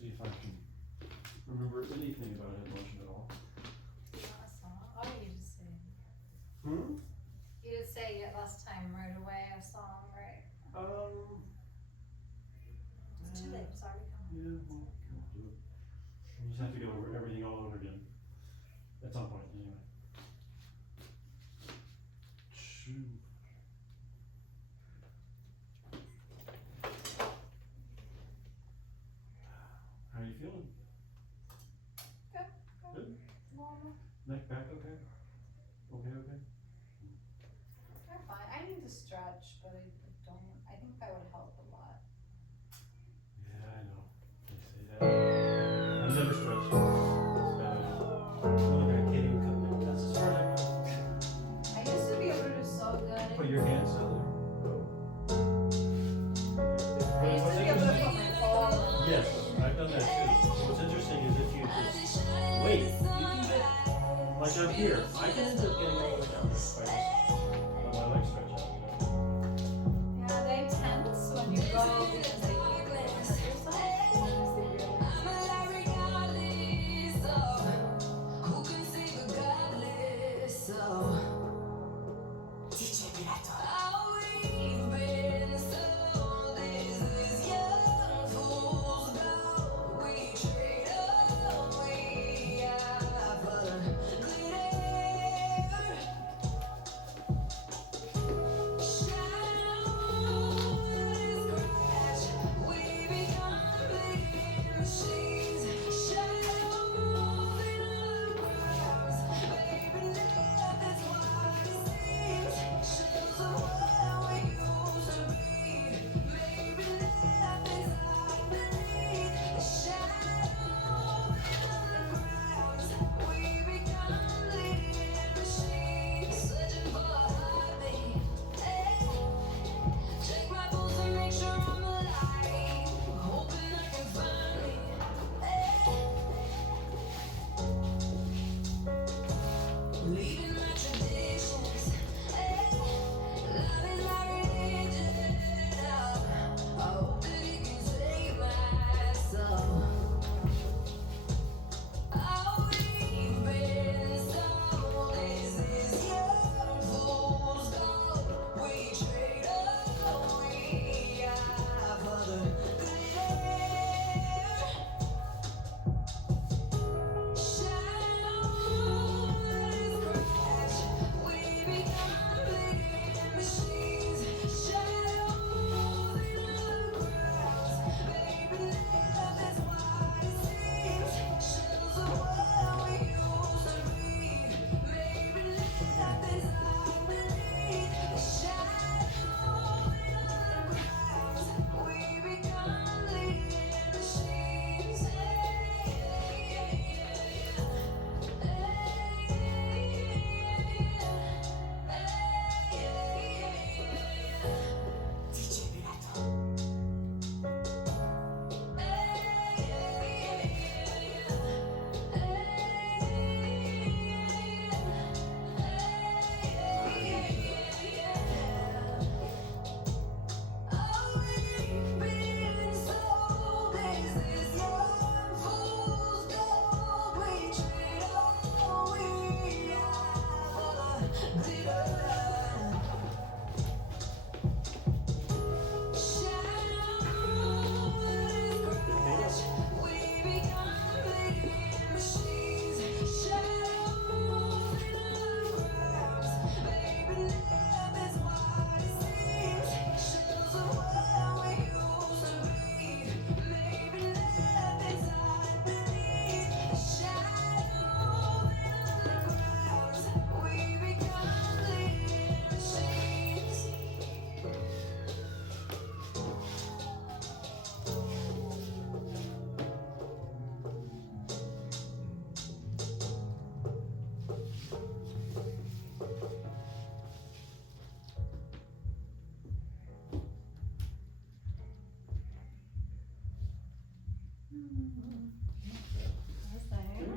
see if I can remember anything about head motion at all. You want a song? Oh, you just say. Hmm? You did say it last time right away, a song, right? It's too late, it's already coming. Yeah, well, we'll do it. We'll just have to go over everything all over again. At some point, anyway. Shoot. How are you feeling? Good? Normal. Neck back okay? Okay. I'm fine. I need to stretch, but I don't. I think that would help a lot. Yeah, I know. They say that. I've never stretched. It's bad. I can't even cut my, that's as far as I go. I used to be able to do so good. Put your hands out there. I used to be able to put my palm. Yes, I've done that too. What's interesting is if you just wait, you can get, like I'm here, I can end up getting all the way down if I just let my legs stretch out. Yeah, they tense when you go because they think you're gonna hurt yourself. Because they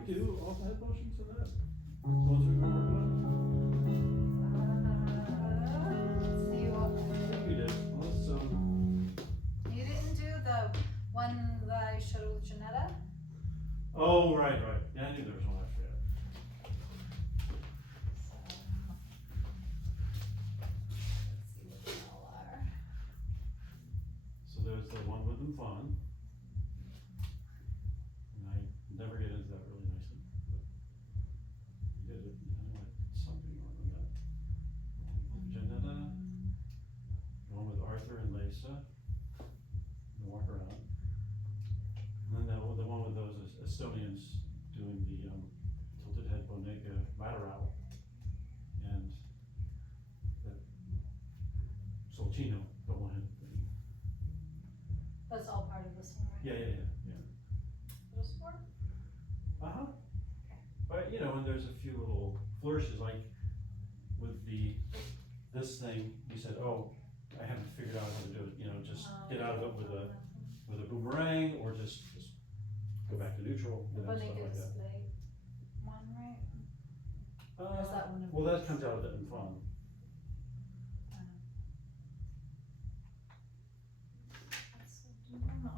we do all the head motions for that? Ones we've been working on? See what I think we did. Let's, you didn't do the one that I showed with Johnetta? Oh, right. Yeah, I knew there was one after that. Let's see what they all are. So there's the one with Mfon. And I never get into that really nicely, but you did it. I know something wrong with that. Johnetta, the one with Arthur and Layssa, the walk around. And then the one with those Estonians doing the tilted head boneca lateral and that solcino double head thing. That's all part of this one, right? Yeah. Those four? Uh-huh. Okay. But you know, and there's a few little flourishes, like with this thing, you said, oh, I haven't figured out how to do it, you know, just get out of it with a boomerang, or just go back to neutral, you know, But stuff they like get that. like one, right? Or is that one of Well, that these? comes out of the Mfon.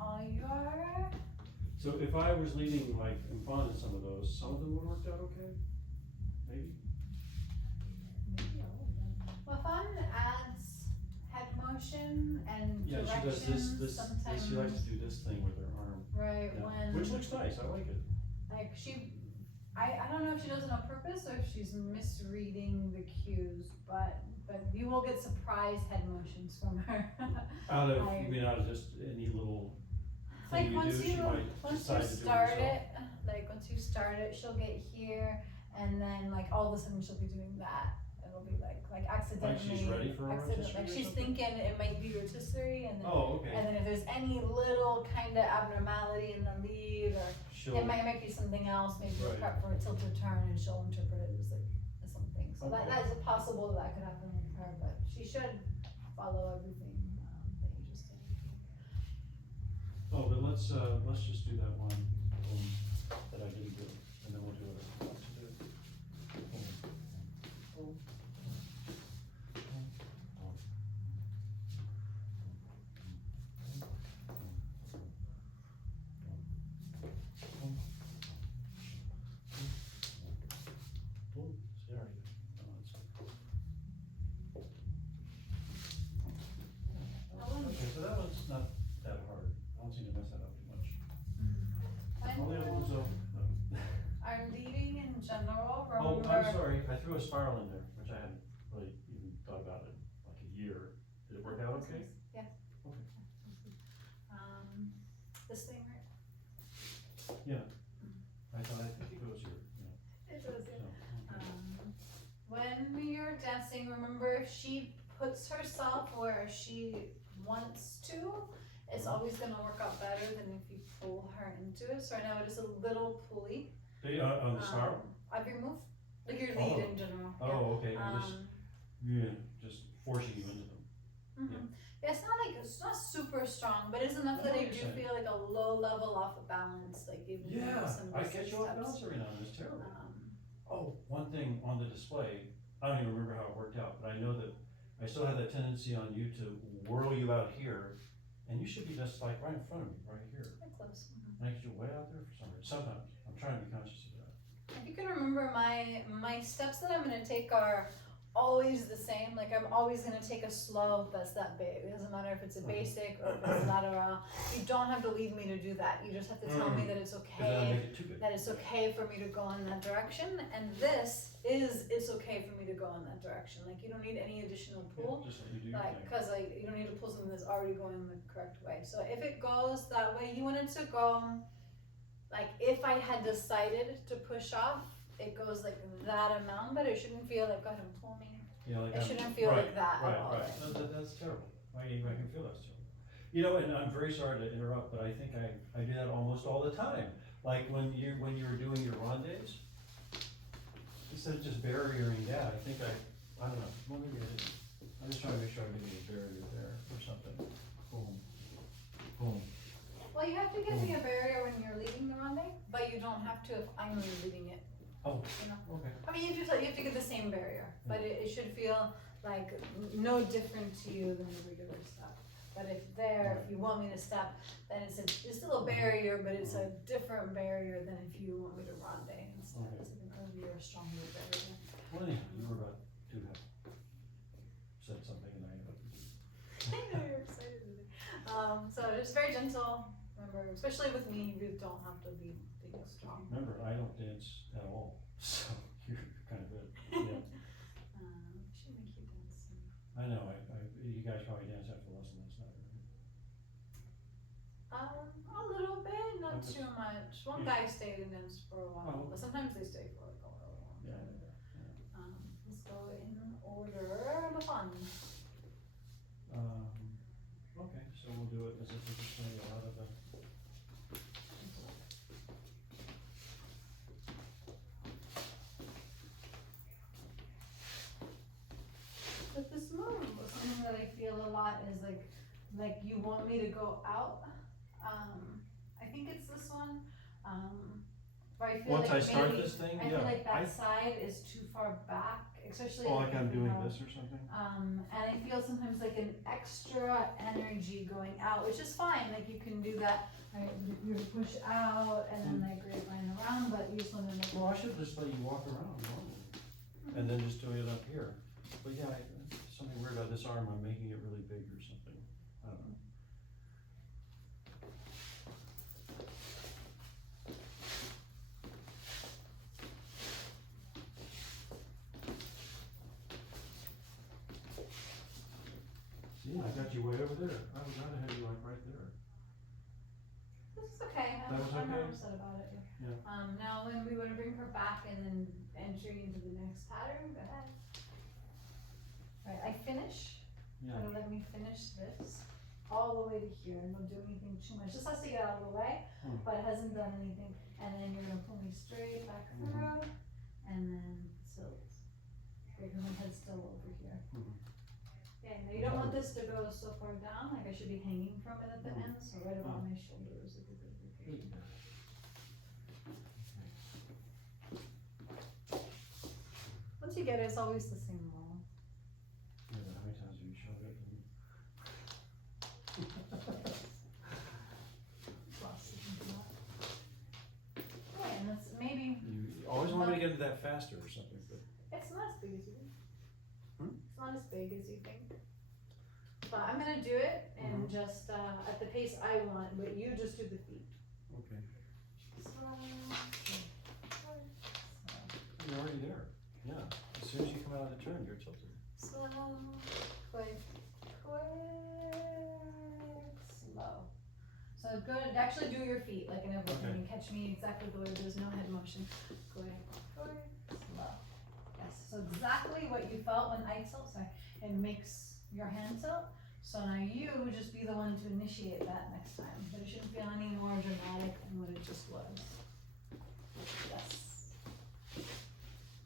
All your. So if I was leading like Mfon in some of those, some of them would have worked out okay, maybe? Maybe all of them. Well, fun adds head motion and Yeah, she does direction this, sometimes. she likes to do this thing with her arm. Right, Yeah. when. Which looks nice, I like it. Like I don't know if she does it on purpose or if she's misreading the cues, but you will get surprise head motions from her. Out of, you mean out of just any little Like thing you once do, she might once decide you to do it start herself? it, like once you start it, she'll get here, and then like all of a sudden she'll be doing that. It'll be like accidentally. Like she's ready for a rotisserie Like or she's something? thinking it might be rotisserie, and then Oh, okay. and then if there's any little kind of abnormality in the lead, or She'll, it might be something else, maybe Right. prep for a tilted turn, and she'll interpret it as like as something. So Okay. that is possible that could happen with her, but she should follow everything that you just did. oh, but let's just do that one, that I didn't do, and then we'll do what I want to do. Okay, so that one's not that hard. I don't seem to mess that up too much. All the other ones, no. Our leading in general, Oh, remember. I'm sorry, I threw a spiral in there, which I hadn't really even thought about it, like a year. Did it work out okay? Yeah. Okay. This thing, right? Yeah. I think it goes here, yeah. It goes So, okay. When you're dancing, remember if she puts herself where she wants to, it's always gonna work out better than if you pull her into it. So right now it is a little pulley. On the spiral? Of your move, like your lead Oh. in general. Oh, okay, I'm Yeah. just forcing you into them. Yeah, it's not super strong, but it's enough I that know I what do you're saying. feel like a low level off of balance, like even Yeah, with some I basic catch you off steps. balance every now and then, it's terrible. Um, Oh, one thing on the display, I don't even remember how it worked out, but I know that I still have that tendency on you to whirl you out here, and you should be just like right in front of me, right here. quite close. And I get you way out there for some reason, sometimes, I'm trying to be conscious of that. If you can remember, my steps that I'm gonna take are always the same. Like I'm always gonna take a slow that's that big. It doesn't matter if it's a basic or if it's lateral. You don't have to lead me to do that. You just have to tell me that it's Cause then I okay. make it too big. That it's okay for me to go in that direction, and it's okay for me to go in that direction. Like you don't need any additional pull. Yeah, just let you do your Like, thing. cause like you don't need to pull something that's already going the correct way. So if it goes that way, you want it to go, like if I had decided to push off, it goes like that amount, but it shouldn't feel like, go ahead and pull me. Yeah, like It I'm- shouldn't feel right, like that at all. Right. That's terrible. I can feel that's terrible. You know, and I'm very sorry to interrupt, but I think I do that almost all the time. Like when you're doing your rondes, instead of just barriering that, I think I don't know, well, maybe I didn't. I'm just trying to make sure I'm getting a barrier there or something. Boom, boom. Well, you have to give me a barrier when you're leading the ronde, but you don't have to if I'm leading it. Oh, You know? okay. I mean, you have to get the same barrier, but it should feel like no different to you than the regular stuff. But if you want me to step, then it's still a barrier, but it's a different barrier than if you want me to ronde instead. Okay. It's like an earlier, stronger barrier. Well, anyhow, you were about to have said something and I I know you're excited with it. So just very gentle. Remember, especially with me, you really don't have to be big and strong. remember, I don't dance at all, so you're kind of good. Yeah. Should make you dance soon. I know, you guys probably dance after lesson last night, right? A little bit, not I'm just- too much. One you- guy stayed and danced for a while, Oh. but sometimes they stay for like a really long Yeah, time. yeah. Let's go in order. Mfon. Okay, so we'll do it as if we're just playing a lot of the. But this move was something that I feel a lot is like you want me to go out. I think it's this one. Where I feel Once like I start maybe, this thing, I yeah. feel like that side is too far back, especially Oh, like I'm if, you doing know, this or something? and I feel sometimes like an extra energy going out, which is fine, like you can do that, right, you push out and then like grapevine around, but you just wanna like. Well, I should just let you walk around normally, and then just doing it up here. But yeah, something weird about this arm, I'm making it really big or something, I don't know. See, I got you way over there, I would rather have you like right there. This is okay, That was I'm not okay? upset about it. Yeah. Now when we wanna bring her back and then entering into the next pattern, go ahead. Right, I finish, try Yeah, to let me finish this all the way to here, and don't do anything too much, just has to get out of the way, but it hasn't done anything, and then you're gonna pull me straight back through, and then tilt. Great, cause my head's still over here. Mhm. Yeah, now you don't want this to go so far down, like I should be hanging from it at the Mhm. end, so right about my shoulder is a good location. Once you get it, it's always the same roll. Yeah, but how many times have you showed it? Right, and that's maybe, You always want me to get into that faster or something, but. it's not as big as you think. Hmm? It's not as big as you think. But I'm gonna do it and just, at the pace I want, but you just do the feet. Okay. Slow. You're already there, yeah. As soon as you come out of the turn, you're tilted. Slow, quick, slow. So good, actually do your feet like in everything, Okay. and catch me exactly the way there's no head motion. Quick, slow. Yes, so exactly what you felt when I tilt, sorry, it makes your hand tilt. So now you just be the one to initiate that next time, but it shouldn't feel any more dramatic than what it just was. Yes.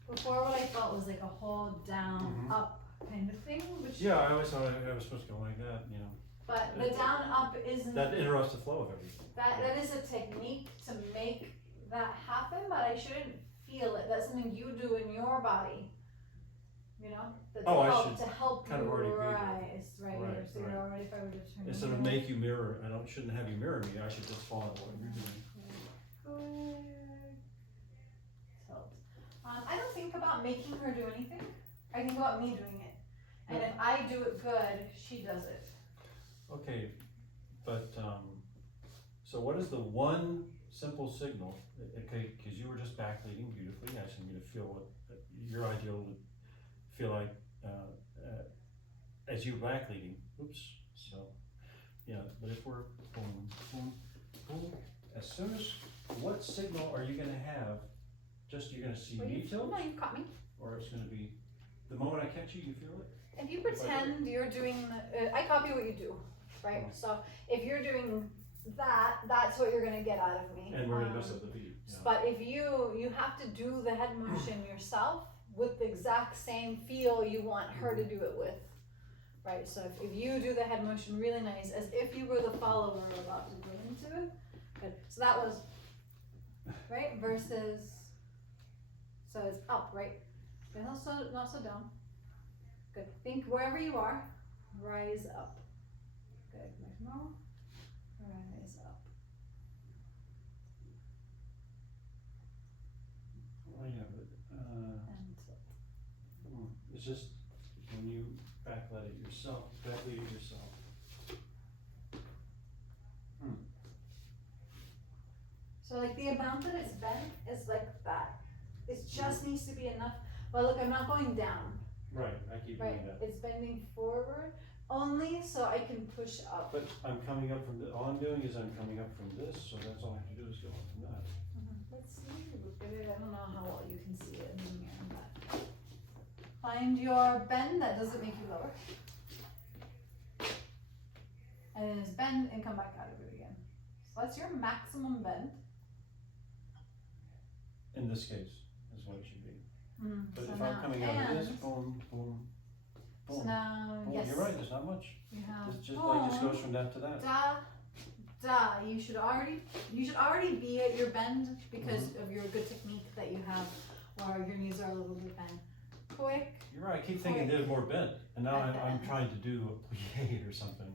Before what I felt was like a hold down, Mhm. up kind of thing, which. Yeah, I always thought I was supposed to go like that, you know. But the down up isn't, That interrupts the flow of everything. that is a technique to make that happen, but I shouldn't feel it, that's something you do in your body. You know, that Oh, I to help kind you of already be there. rise, right here, Right, so you're right. already, if I were to turn. Instead of here. make you mirror, shouldn't have you mirror me, I should just follow what you're doing. Good. Tilt. I don't think about making her do anything, I think about me doing it. And if I do it good, she does it. Okay, but, so what is the one simple signal, okay, cause you were just back leading beautifully, asking me to feel what your ideal would feel like, as you back leading, oops, so, yeah, but if we're boom, boom, boom, as soon as, what signal are you gonna have, just you're gonna see Well, me you- tilt, No, you caught me. or it's gonna be, the moment I catch you, you feel it? If you If I do pretend you're doing, I copy what you do, right? Oh. So if you're doing that, that's what you're gonna get out of me. And we're gonna mess up the beat, yeah. But if you have to do the head motion yourself with the exact same feel you want her to do it with, right? So if you do the head motion really nice, as if you were the follower about to go into it, good. So that was, right, versus, so it's up, right? And also not so down. Good. Think wherever you are, rise up. Good. more. Rise up. Oh, yeah, but, And tilt. it's just when you backlight it yourself, backlead it yourself. So like the amount that it's bent is like that. It just needs to be enough. Well, look, I'm not going down. Right, I keep Right, doing that. it's bending forward only so I can push up. But I'm coming up from all I'm doing is I'm coming up from this, so that's all I have to do is go up from that. Let's see, look at it. I don't know how well you can see it in the mirror, but find your bend that doesn't make you lower. And then it's bend and come back out of it again. So that's your maximum bend. In this case, is what it should be. But So if now, I'm coming out of this, and- boom, boom, So boom, now, boom, yes. you're right, there's not much. You have It's just like, just boom, goes from that to that. da. You should already be at your bend because of your good technique that you have, or your knees are a little bit bent. Quick. You're right, I keep thinking Quick. there's more bent, and now At the I'm end. trying to do a plie or something.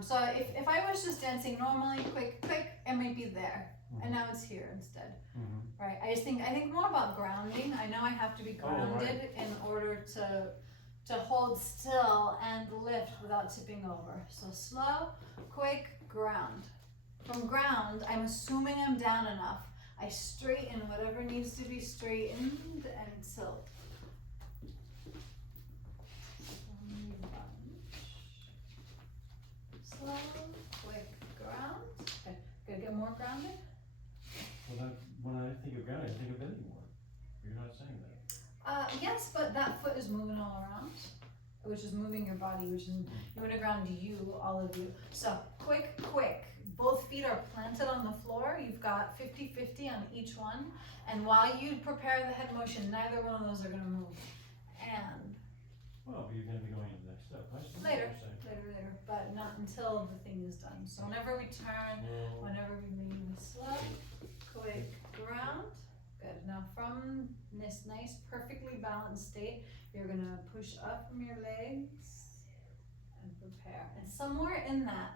So if I was just dancing normally, quick, it might be there, and now it's here instead. Right. I think more about grounding. I know I have to be grounded in order to hold still and lift without tipping over. So slow, quick, ground. From ground, I'm assuming I'm down enough. I straighten whatever needs to be straightened and tilt. Slow, quick, ground. Okay, gotta get more grounded. Well, when I think of ground, I think of bending more. You're not saying that. Yes, but that foot is moving all around, which is moving your body, which is, you want to ground you, all of you. So, quick. Both feet are planted on the floor. You've got 50-50 on each one. And while you prepare the head motion, neither one of those are gonna move. And Well, but you're gonna be going to the next step. I see what later, you're saying. but not until the thing is done. So whenever we turn, Well, whenever we leave, slow, quick, ground. Good. Now from this nice, perfectly balanced state, you're gonna push up from your legs and prepare. And somewhere in that,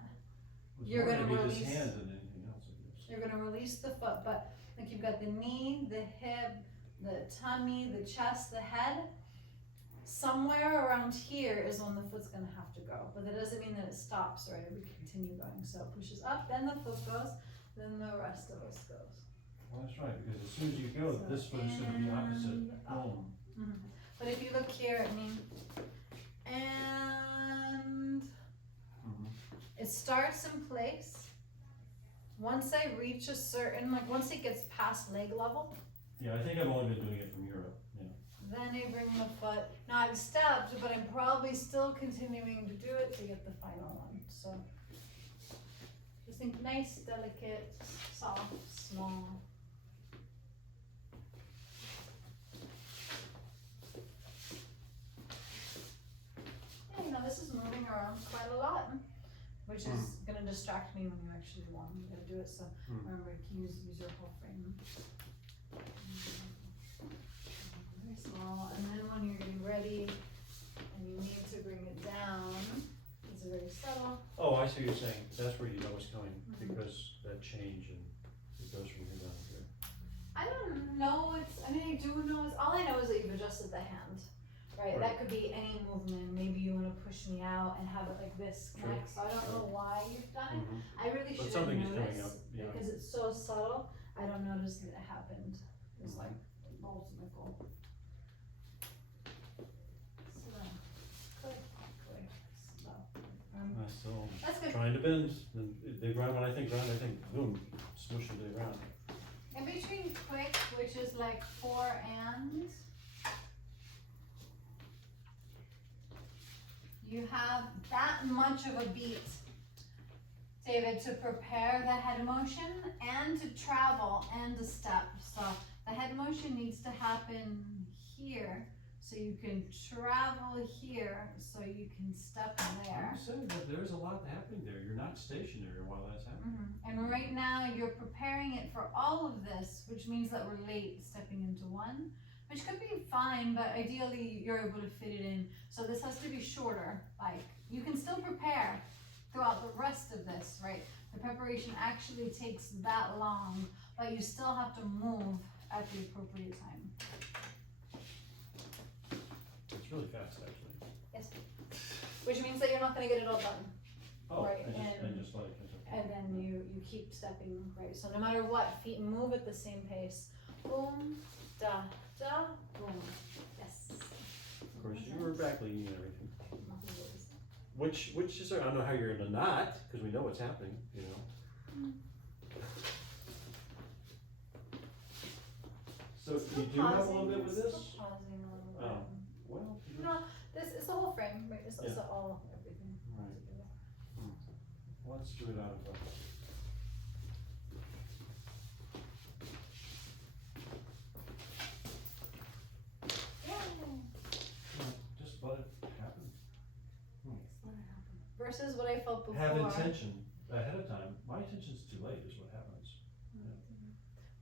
it's you're more gonna gonna be just release- hands than anything else, I guess. you're gonna release the foot, but like you've got the knee, the hip, the tummy, the chest, the head. Somewhere around here is when the foot's gonna have to go, but that doesn't mean that it stops, right? We continue going. So it pushes up, then the foot goes, then the rest of us goes. Well, that's right, because as soon as you go, So this foot is gonna be opposite. and up. Boom. But if you look here at me, and it starts in place. Once I reach a certain, like once it gets past leg level, Yeah, I think I've only been doing it from Europe, yeah. then I bring the foot. Now I've stepped, but I'm probably still continuing to do it to get the final one. So just think nice, delicate, soft, small. Yeah, you know, this is moving around quite a lot, which is gonna distract me when you actually want me to do it. So remember, use your whole frame. Very small, and then when you're getting ready and you need to bring it down, it's very subtle. Oh, I see what you're saying, that's where you know it's coming, because that change and it goes from here down to here. I don't know. I do know. All I know is that you've adjusted the hand, right? Right. That could be any movement. Maybe you want to push me out and have it like this Sure. next. So I don't know why you've done it. I really But should something have is coming noticed up, yeah. because it's so subtle. I don't notice that it happened. It's like ultimate goal. Slow, quick, slow. I'm still That's good. trying to bend, and the ground, when I think ground, I think boom, smoosh into the ground. In between quick, which is like 4 and, you have that much of a beat, David, to prepare the head motion and to travel and to step. So the head motion needs to happen here, so you can travel here, so you can step there. I'm saying that there's a lot happening there, you're not stationary while that's happening. And right now you're preparing it for all of this, which means that we're late stepping into one, which could be fine, but ideally you're able to fit it in. So this has to be shorter. Like, you can still prepare throughout the rest rest of this, right? The preparation actually takes that long, but you still have to move at the appropriate time. It's really fast, actually. Yes. Which means that you're not gonna get it all done. Oh, Right, I just like it. And then you keep stepping, right? So no matter what, feet move at the same pace. Boom, da, da, boom. Yes. Of course, you were back leaning and everything. Which is, I don't know how you're in a knot, because we know what's happening, you know. So you do have a little bit with this? Still pausing a little bit. Oh, well. No, this is the whole frame, right? This is Yeah. all, everything Right. together. Well, let's do it out of just let it happen. Versus what I felt before. Have intention ahead of time. My intention's too late is what happens.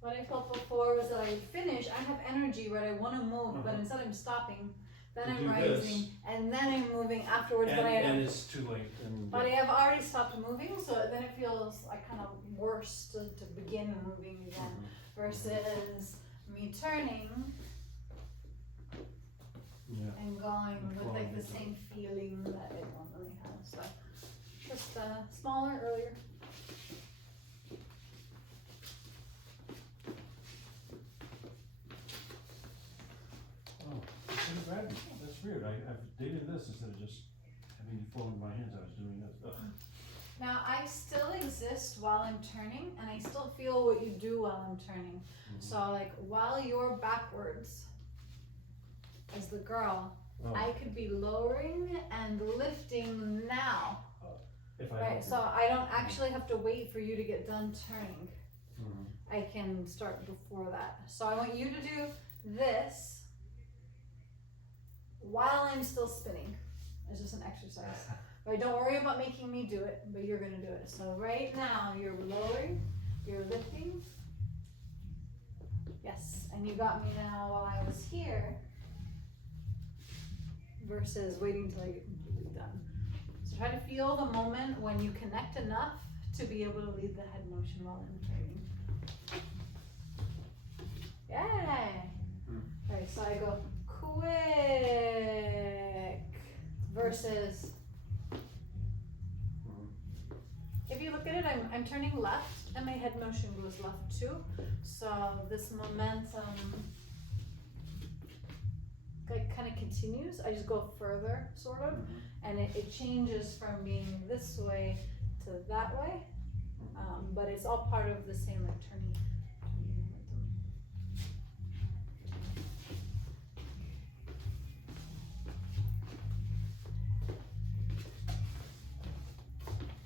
What I felt before was that I finish, I have energy, right? I wanna move, but Uh-huh. instead I'm stopping, then To I'm do rising, this. and then I'm moving afterwards, And it's too late. And but I have already stopped moving, so then it feels like kind of worse to begin moving again, versus me turning yeah. and going And with like flowing the into same feeling that it normally has, so just smaller, earlier. Oh, it's gravity. That's weird. I've dated this instead of just having you flow in my hands. I was doing this. Ugh. Now I still exist while I'm turning, and I still feel what you do while I'm turning. So like while you're backwards as the girl, Oh, I could be lowering and lifting now, if I right? help So I don't actually have to wait for you to get done turning. you. Mhm. I can start before that. So I want you to do this while I'm still spinning. It's just an exercise. Right? Don't worry about making me do it, but you're gonna do it. So right now you're lowering, you're lifting. Yes, and you got me now while I was here versus waiting till I get completely done. So try to feel the moment when you connect enough to be able to lead the head motion while I'm turning. Yay! Alright, so I go quick versus, if you look at it, I'm turning left and my head motion goes left too. So this momentum like kind of continues. I just go further sort of, and it changes from being this way to that way. But it's all part of the same like turning momentum.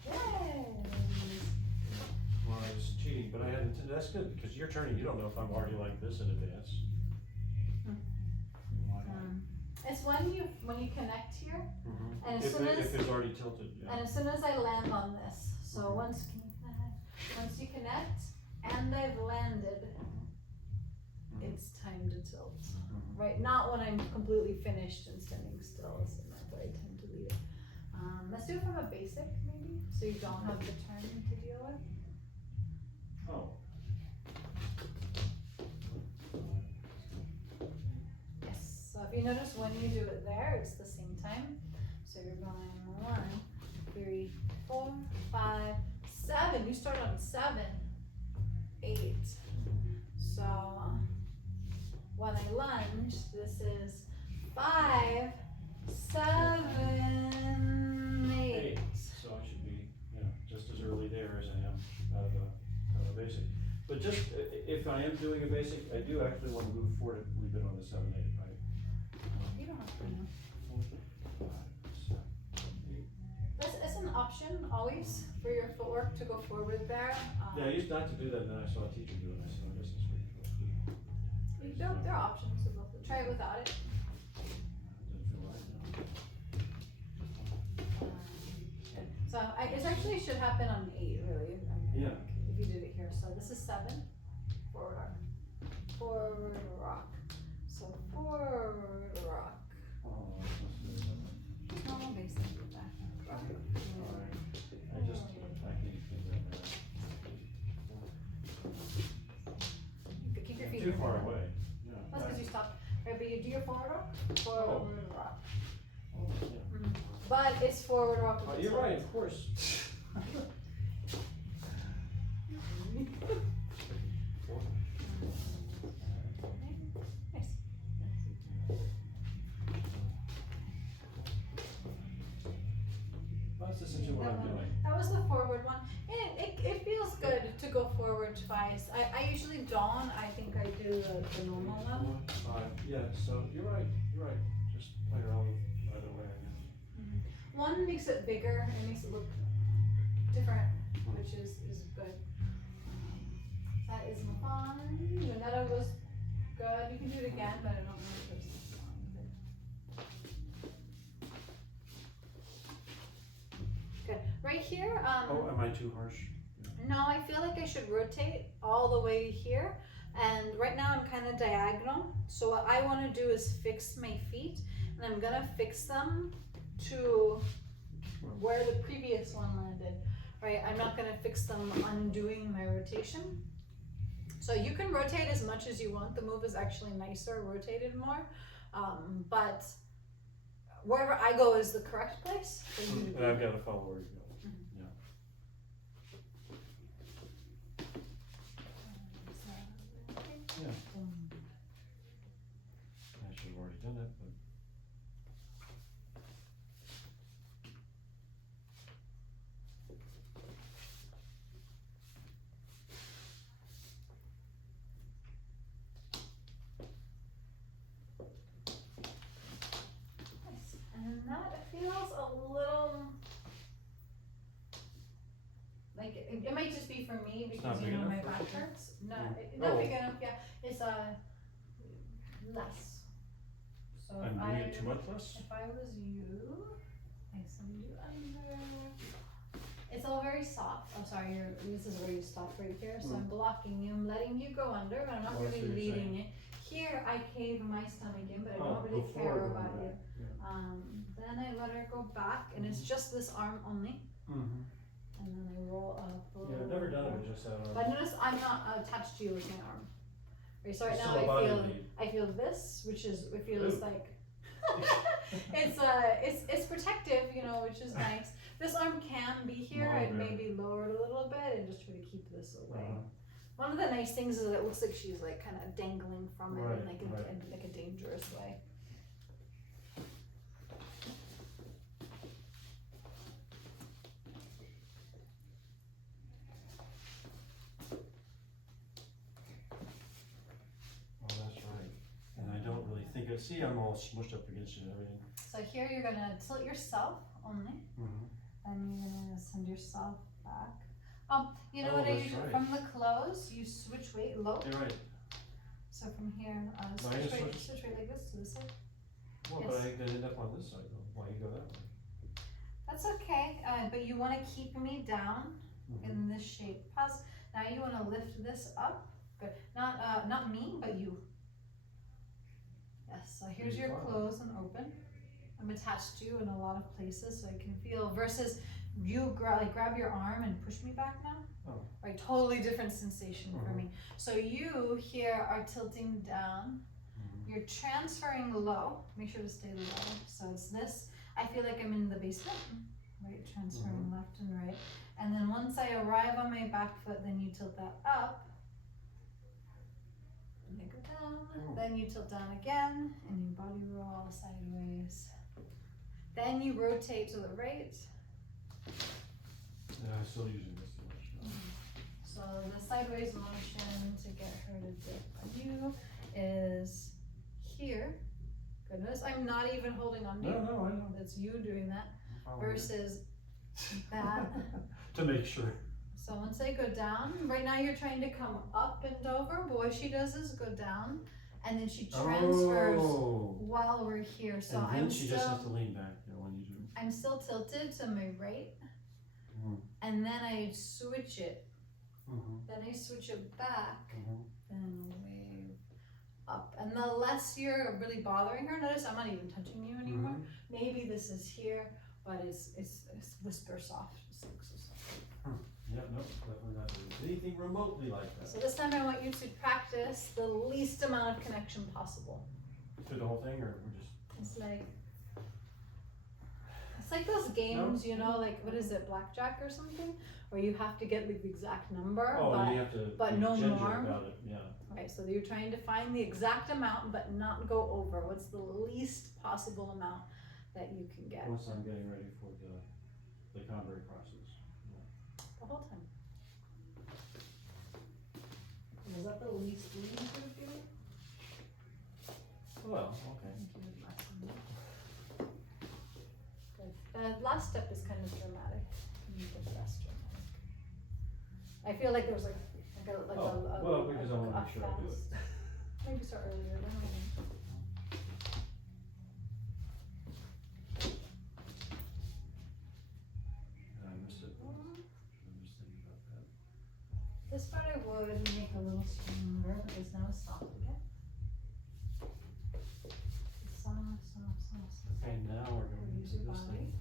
Yay! Well, I was cheating, but I had intended. That's good because you're turning. You don't know if I'm already like this in advance. Why not? It's when you connect here, and as If soon as it's already tilted, yeah. and as soon as I land on this, so once you connect and I've landed, it's time to tilt. Right, not when I'm completely finished and standing still. So that's why I tend to leave it. Let's do it from a basic maybe, so you don't have the turning to deal with. Oh. Yes. So if you notice when you do it there, it's the same time. So you're going 1, 3, 4, 5, 7. You start on 7, 8. So when I lunge, this is 5, 7, 8. So I should be, just as early there as I am out of a basic. But just if I am doing a basic, I do actually want to move forward a wee bit on the 7, 8, right? You don't have to know. 4, 5, 7, 8. It's an option always for your footwork to go forward there. Yeah, I used not to do that, and then I saw a teacher do it, and I said, I guess that's what you're supposed to do. There are options to both. Try it without it. Doesn't feel right now. So it actually should happen on 8, really. Yeah. If you did it here. So this is 7. Forward arc. Forward rock. So forward rock. Oh, that's Normal basic with that. I just you too can far do that. away, yeah. That's because you stopped. Right, but you do your forward rock, Oh. forward rock. Oh, yeah. But it's forward rock. Oh, with you're the right, sides. of course. Nice. That's essentially what I'm doing. That was the forward one. And it feels good to go forward twice. I usually don't. I think I do the normal one. 5, yeah, so you're right, just play around with either way, I guess. One makes it bigger and makes it look different, which is good. That is Mfon. Johnetta was good. You can do it again, but I don't know if it's good. Right here, Oh, am I too harsh? no, I feel like I should rotate all the way here. And right now I'm kind of diagonal. So what I want to do is fix my feet, and I'm gonna fix them to where the previous one landed, right? I'm not gonna fix them undoing my rotation. So you can rotate as much as you want. The move is actually nicer, rotated more. But wherever I go is the correct place for you to And be. I've got to follow where you go. Yeah. I should have already done it, but. Nice. And that feels a little like it might just be for me It's because not you big know my enough or back something? hurts. No, Mm. not Oh. big enough. Yeah, it's less. So I'm if doing I it too much less? if I was you, I send you under. It's all very soft. I'm sorry, this is where you stop right here. So I'm blocking you. I'm letting you go under, but I'm not Oh, I see really what you're leading it. Here I cave my stomach in, but I Oh, don't really before care going about you. back, yeah. Then I let her go back, and it's just this arm only. Mm-hmm. And then I roll up. Yeah, I've never done it with just that arm. But notice I'm not attached to you with my arm. Okay, so right It's now still a body lead. I feel this, which is it feels Ooh. like it's protective, you know, which is nice. This arm can be here and Longer. maybe lower it a little bit and just try to keep this away. Uh-huh. One of the nice things is that it looks like she's like kind of dangling from it in Right, like right. in like a dangerous way. Oh, that's right. And I don't really think of, see, I'm all smushed up against it and everything. So here you're gonna tilt yourself only. Mm-hmm. Then you're gonna send yourself back. You know Oh, what I that's usually right. from the close you switch weight low. You're right. So from here, No, I just switch weight like this to this side. Well, Yes. but I could end up on this side though. Why you go that way? That's okay, but you want to keep me down in this shape. Pause. Now you want to lift this up. Good. Not me, but you. Yes. So here's your close and open. I'm attached to you in a lot of places, so I can feel. Versus you grab your arm and push me back now. Oh. Right. Totally different sensation for me. So you here are tilting down. You're transferring low. Make sure to stay low. So it's this. I feel like I'm in the basement, right? Transferring left and right. And then once I arrive on my back foot, then you tilt that up. And I go down. Then you tilt down again, and you body roll sideways. Then you rotate to the right. Yeah, I'm still using this too much. So the sideways motion to get her to dip on you is here. Goodness, I'm not even holding on to you. No, I know. That's you doing that. Follow Versus that. to make sure. So once I go down, right now you're trying to come up and over, but what she does is go down, and then she transfers while we're here. So and then I'm she still, just has to lean back, when you do. I'm still tilted to my right, and then I switch it. Then I switch it back, then wave up. And the less you're really bothering her, notice I'm not even touching you anymore. Maybe this is here, but it's whisper soft. It's like so soft. Yeah, no, definitely not easy. anything remotely like that. So this time I want you to practice the least amount of connection possible. To the whole thing, or we're just? It's like those games, you know, like what is it, blackjack or something, where you have to get like the exact number, Oh, but you have to but be no ginger norm. about it, yeah. Right, so you're trying to find the exact amount but not go over. What's the least possible amount that you can get? Once I'm getting ready for the convert process. The whole time. Was that the least we could have given? Well, okay. Good. The last step is kind of dramatic. You get less dramatic. I feel like there was like a well, because I want to make sure I do it. Maybe start earlier. I don't know. I missed it. I'm just thinking about that. This part I would make a little stronger, but it's now soft again. Soft, soft, soft, soft. Okay, now we're going Use into your this body. thing.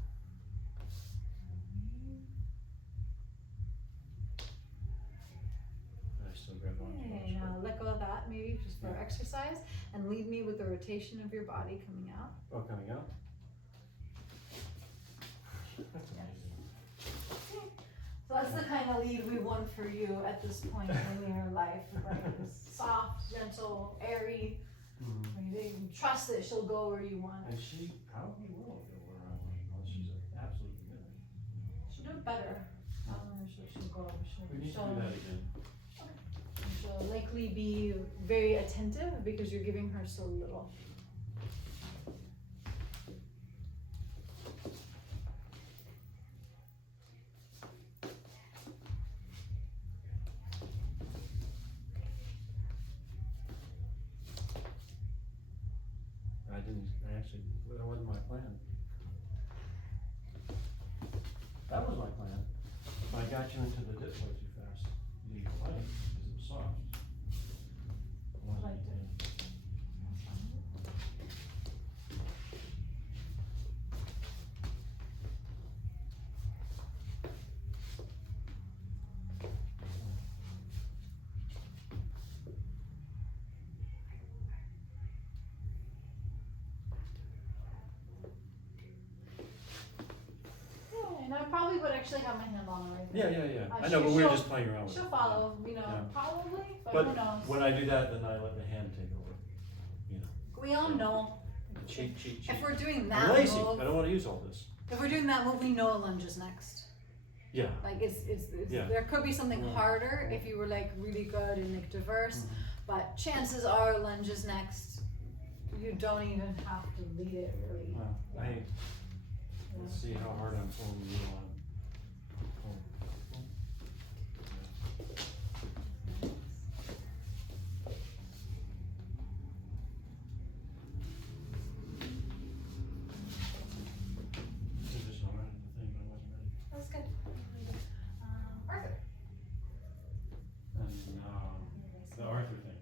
I still grab on to Okay, now let go of that maybe just for exercise and lead me with the rotation of your body coming out. Oh, coming out? That's amazing. So that's the kind of lead we want for you at this point in your life, right? It's soft, gentle, airy. Mm-hmm. You trust that she'll go where you want And it. she probably will go where I want, unless she's an absolute beginner. She'll do it better. I don't know, she'll go. We need to do that again. She'll likely be very attentive because you're giving her so little. That wasn't my plan. That was my plan. I got you into the dip way too fast. You didn't like it because it was soft. I liked it. And I probably would actually have my hand on her right there. Yeah. I know, but we were just playing around with it. She'll follow, you know, Yeah. probably, but But who knows? when I do that, then I let the hand take over. You know. We all know. Cheat. If we're doing I'm that lazy. move, I don't want to use all this. if we're doing that move, we know a lunge is next. Yeah. Like it's Yeah. there could be something Yeah. harder if you were like really good and like diverse, Mhm. but chances are lunge is next. You don't even have to lead it really. Hey, let's see how hard I'm pulling you on. That's good. Arthur. And the Arthur thing.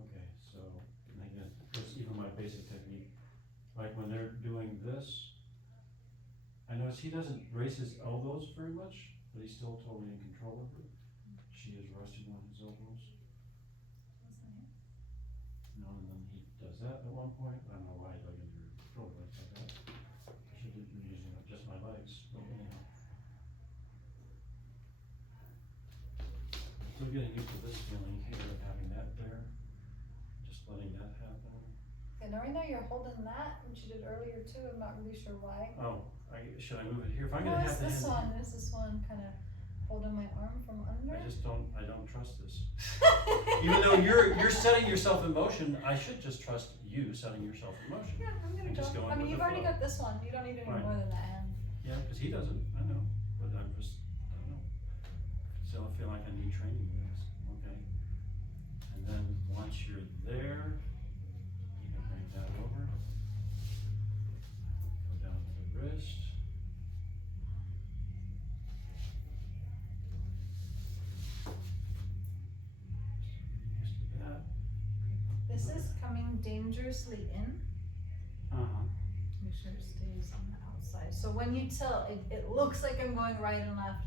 Okay, so again, that's even my basic technique. Like when they're doing this, I notice he doesn't raise his elbows very much, but he's still totally in control of her. She is resting on his elbows. You know, and then he does that at one point. I don't know why he dug into her shoulder blades like that. She didn't using just my legs, but anyhow. Still getting used to this feeling here of having that there. Just letting that happen. And knowing that you're holding that, which you did earlier too, I'm not really sure why. Oh, should I move it here? If I'm No, gonna it's have the this hand one. Is this one kind of holding my arm from under? I don't trust this. Even though you're setting yourself in motion, I should just trust you setting yourself in motion. Yeah, I'm gonna And just go. going I mean, with you've the already flow. got this one. You don't need any Right. more than that hand. Yeah, because he doesn't, I know, but I don't know. Still, I feel like I need training with this, okay? And then once you're there, you can bring that over. Go down to the wrist. Used to that. This is coming dangerously in. Uh-huh. Make sure it stays on the outside. outside. So when you tilt, it looks like I'm going right and left,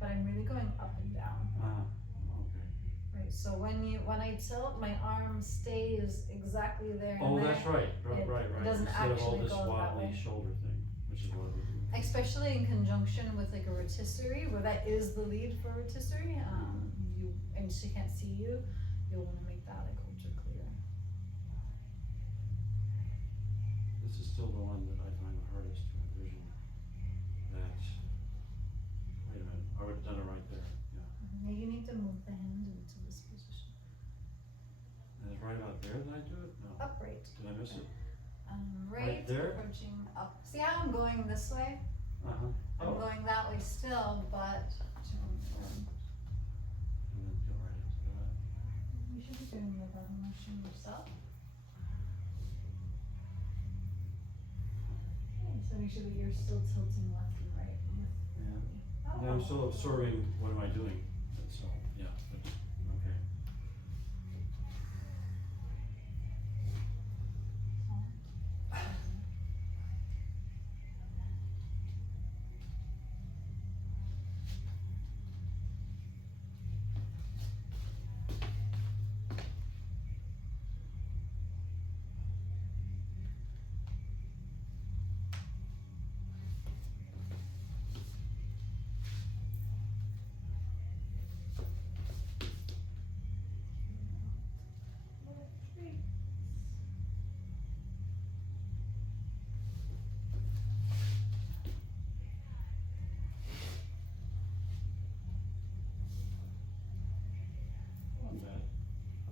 but I'm really going up and down. Okay. Right, so when I tilt, my arm stays exactly there. Oh, and that's there, right. it doesn't Instead of all actually this go that wobbly way. shoulder thing, which is what we do. Especially in conjunction with like a rotisserie, where that is the lead for rotisserie, and she can't see you, you'll want to make that like ultra clear. This is still the one that I find the hardest to envision. That, wait a minute, I would have done it right there, yeah. Now you need to move the hand into this position. And it's right out there that I do it? No. Upright. Did I miss it? Right there? approaching up. See how I'm going this way? Uh-huh. I'm going that way still, but And then go right into that. you should be doing the bottom motion yourself. Okay, so make sure that you're still tilting left and right. Yeah. Oh. Now I'm still absorbing, what am I doing? So, yeah, that's, okay. Not bad.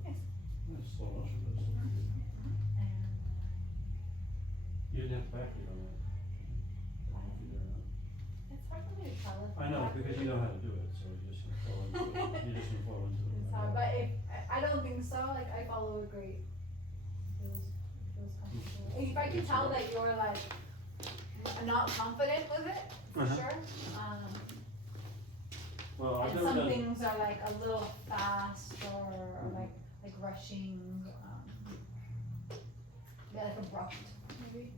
Yes. Nice slow motion, but it's still pretty good. You didn't have to back it on that. I don't know if you did or not. It's hard for me to tell if I know, because you know how to do it, so you just fall into it. You just fall into it. It's hard, but if I don't think so. Like I follow it great. Feels comfortable. If I can tell that you're like not confident with it, for Uh-huh. sure. Well, I've And never some done. things are like a little fast or like rushing. Yeah, like abrupt maybe.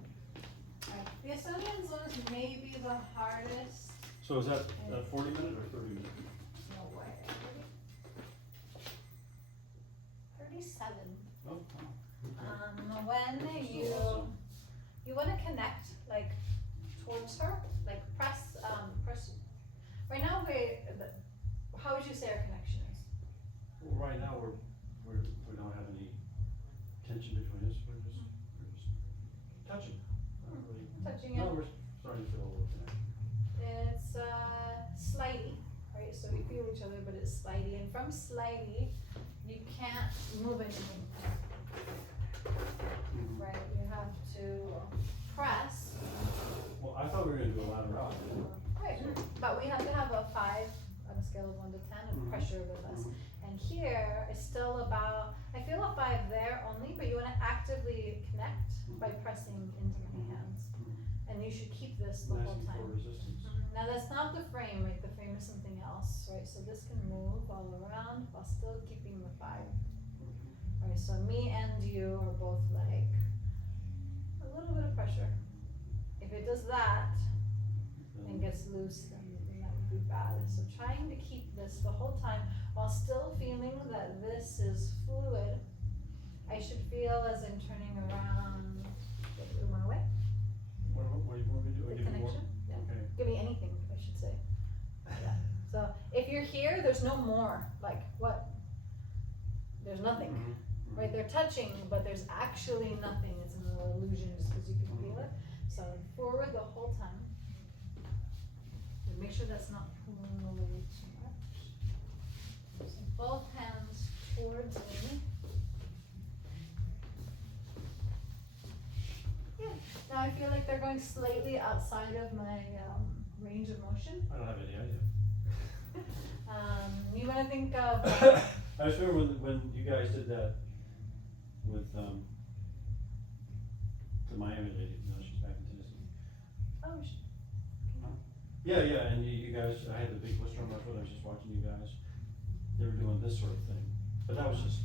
Right. The Estonian one is maybe the hardest. So is that 40 minute or 30 minute? No way. 37. Oh, okay. When This is you still awesome. you want to connect like towards her, like press. Right now how would you say our connection is? Well, right now we don't have any tension between us. We're just touching. Not really. Touching No, it. we're starting to feel a little connection. It's slidey, right? So we feel each other, but it's slidey, and from slidey, you can't move anything, right? You have to press. Well, I thought we were gonna do a lateral. Right, but we have to have a 5 on a scale of 1 to 10 of pressure with us. And here is still about, I feel a 5 there only, but you want to actively connect by pressing into my hands. And you should keep this the whole Asking for time. resistance. Now that's not the frame, right? The frame is something else, right? So this can move all around while still keeping the 5. Right, so me and you are both like a little bit of pressure. If it does that and gets loose, then that would be bad. So trying to keep this the whole time while still feeling that this is fluid. I should feel as I'm turning around. It went away. What do you want me to do? The Give you more? connection. Yeah. Okay. Give me anything, I should say. Yeah. So if you're here, there's no more. Like what? There's nothing. Right? They're touching, but there's actually nothing. It's an illusion just because you can feel it. So forward the whole time. Make sure that's not pulling away too much. So both hands towards me. Yeah. Now I feel like they're going slightly outside of my range of motion. I don't have any idea. You want to think of. I just remember when you guys did that with the Miami lady. Now she's back in Tennessee. Oh, Yeah, and you guys, I had the big blister on my foot. I was just watching you guys. They were doing this sort of thing, but that was just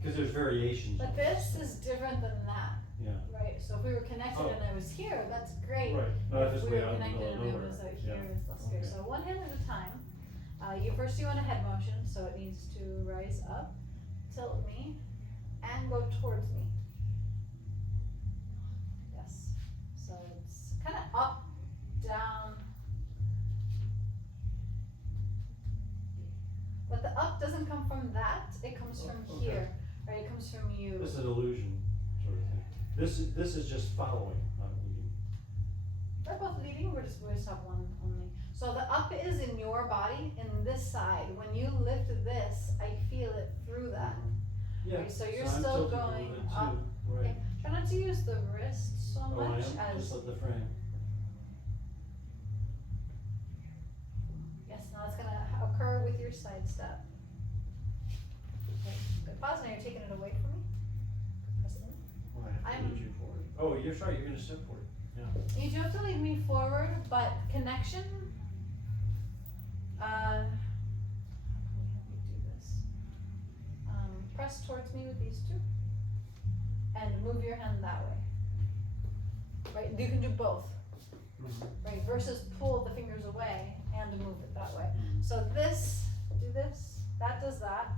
because there's variations. but this is different than that. yeah. right? So if we were connected Oh. and I was here, that's great. Right, no, If this we way were out in the connected middle of and I nowhere. was out Yeah. here, it's less good. Okay. So one hand at a time. You want a head motion, so it needs to rise up, tilt me, and go towards me. Yes. So it's kind of up, down. But the up doesn't come from that, it comes from Okay. here, right? It comes from you. This is an illusion sort of thing. This is just following, not leading. We're both leading, we just have one only. So the up is in your body, in this side. When you lift this, I feel it through that. Yeah. Okay, so you're I'm still tilting a little going bit too, up. Right. Okay, try not to use the wrist so Oh, I much am? as, Just let the frame. yes, now it's gonna occur with your side step. Okay, good pause, now you're taking it away from me. Press in. Oh, I have to I'm- lead you forward. Oh, you're right, you're gonna step forward. Yeah. You do have to lead me forward, but connection, how can we help you do this? Press towards me with these two, and move your hand that way. Right, you can do both, right, versus pull the fingers away and move it that way. Mhm. So this, do this, that does that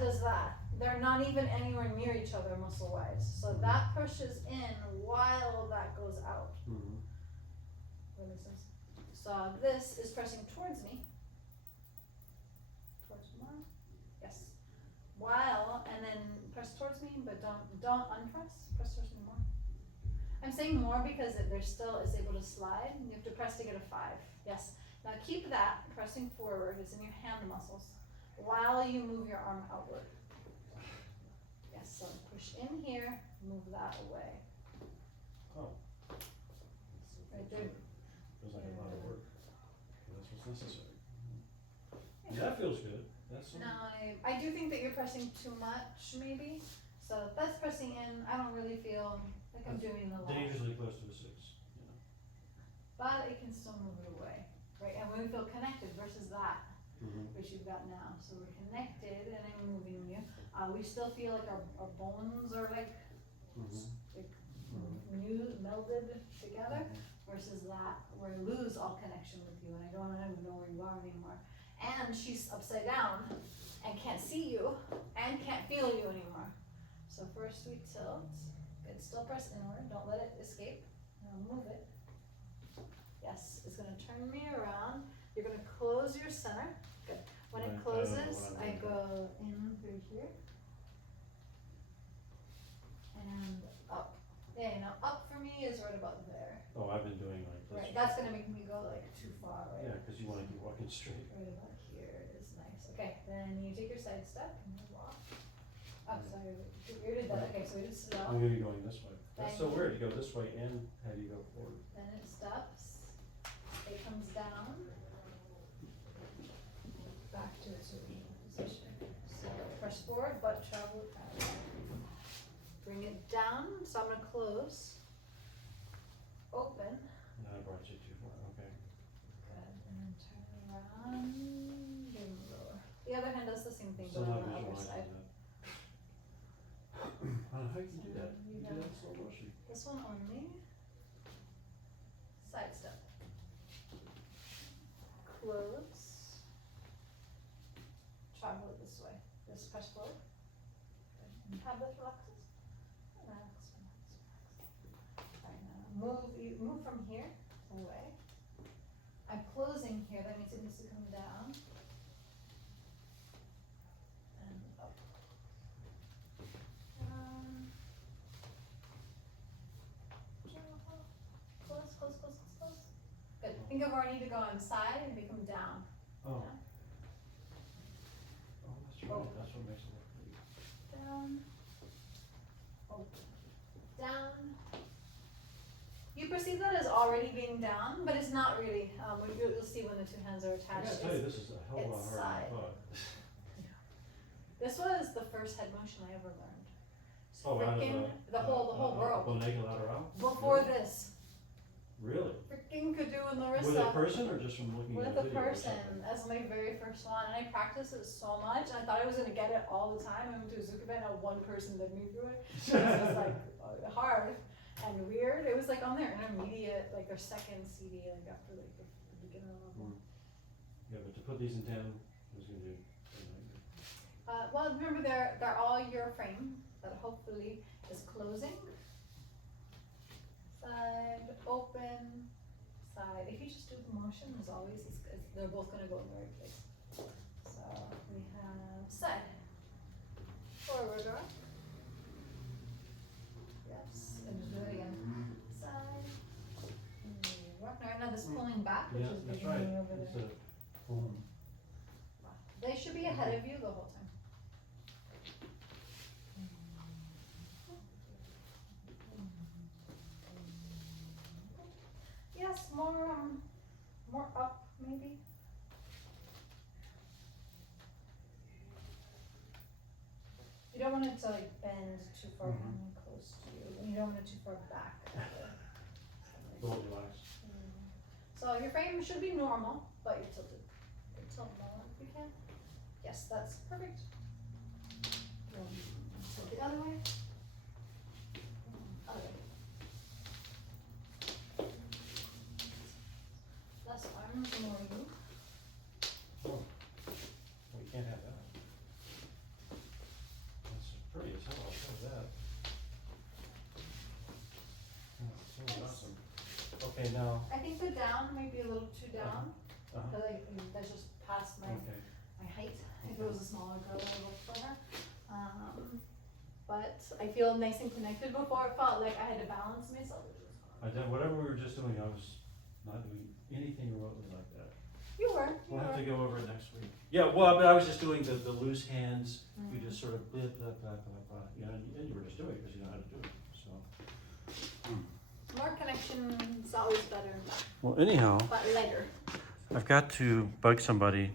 does that. They're not even anywhere near each other muscle wise. So that pushes in while that goes out. Mhm. Releases. So this is pressing towards me. Towards more. Yes. While, and then press towards me, but don't unpress. Press towards me more. I'm saying more because there still is able to slide. You have to press to get a 5. Yes. Now keep that pressing forward. It's in your hand muscles while you move your arm outward. Yes. So push in here. Move that away. Oh. Right there. Feels like a lot of work. That's what's necessary. Yeah, that feels good. That's. No, I do think that you're pressing too much, maybe. So if that's pressing in, I don't really feel like I'm doing a lot. Dangerously close to a 6. Yeah. But it can still move it away, right? And when we feel connected versus that, Mhm. which you've got now. So we're connected and I'm moving you. We still feel like our bones are like, Mhm. like Mhm. melded together. Mhm. Versus that, where I lose all connection with you and I don't even know where you are anymore. And she's upside down and can't see you and can't feel you anymore. So first we tilt, good, still press inward, don't let it escape. Now move it. Yes, it's gonna turn me around. You're gonna close your center. Good. When Right, I it don't know closes, what I'm I doing. go in through here. And up. Yeah, you know, up for me is right about there. Oh, I've been doing like this. Right, that's gonna make me go like too far, right? Yeah, because you want to keep walking straight. Right about here is nice. Okay, then you take your side step and you walk. Oh, sorry, you did that. Okay, so we did slow. I'm gonna be going this way. That's so Then- weird. You go this way and have you go forward. Then it stops. It comes down. Back to its original position. So press forward, but travel out. Bring it down. So I'm gonna close. Open. No, I brought you too far. Okay. Good. And then turn around. Give it lower. The other hand does the same thing, So but not on the other visualizing side. that. I don't know how you can do that. You You do have- that in slow motion. This one only. Side step. Close. Travel it this way. Just press forward. Good. And tablet relaxes. Relax, relax, relax. Alright, now move from here away. I'm closing here, that means it needs to come down. And up. Down. Close, close, close, close, close. Good. Think of where I need to go inside and become down. Oh. Down. Oh, that's right. Oh. That's what makes it look pretty. Down. Open. Down. You perceive that as already being down, but it's not really. You'll see when the two hands are I attached. gotta tell you, this is a hell of a lot it's harder than I side. thought. This was the first head motion I ever learned. So Oh, out of freaking the whole world. Boneca lateral? Before Really? this, Really? freaking could do in the first With a person or just from looking at with a a video or person something? as my very first one, and I practiced it so much. I thought I was gonna get it all the time. I went to a Zuka event, and one person led me through it. So it was like hard and weird. It was like on their intermediate, like their second CD, like after like the beginner level. Yeah, but to put these in tandem is gonna be. Well, remember they're all your frame that hopefully is closing. Side, open, side. If you just do the motion, as always, they're both gonna go in the right place. So we have side, forward rock. Yes, and just do it again. Side, rock. Now this pulling back, which Yeah, is that's beginning right. over It's there. a boom. They should be ahead of you the whole time. Yes, more up maybe. You don't want it to like bend too far behind close to you, and you don't want it too far back either. Don't relax. So your frame should be normal, but you're tilted. Tilt more if you can. Yes, that's perfect. Tilt the other way. Other way. Less arms, more you. Oh, we can't have that. That's pretty as hell, I'll show that. That's so awesome. Okay, now. I think the down might be a little too down, Uh-huh. because that's just past my Okay. height. If it was a smaller girl, I would look for her. But I feel nice and connected. Before it felt like I had to balance myself. I did, whatever we were just doing, I was not doing anything remotely like that. You were. We'll have to go over it next week. Yeah, well, but I was just doing the loose hands, you just sort of blah, blah, blah, blah, blah, you know, and you were just doing it because you know how to do it, so. More connection is always better, Well, anyhow, but lighter. I've got to bug somebody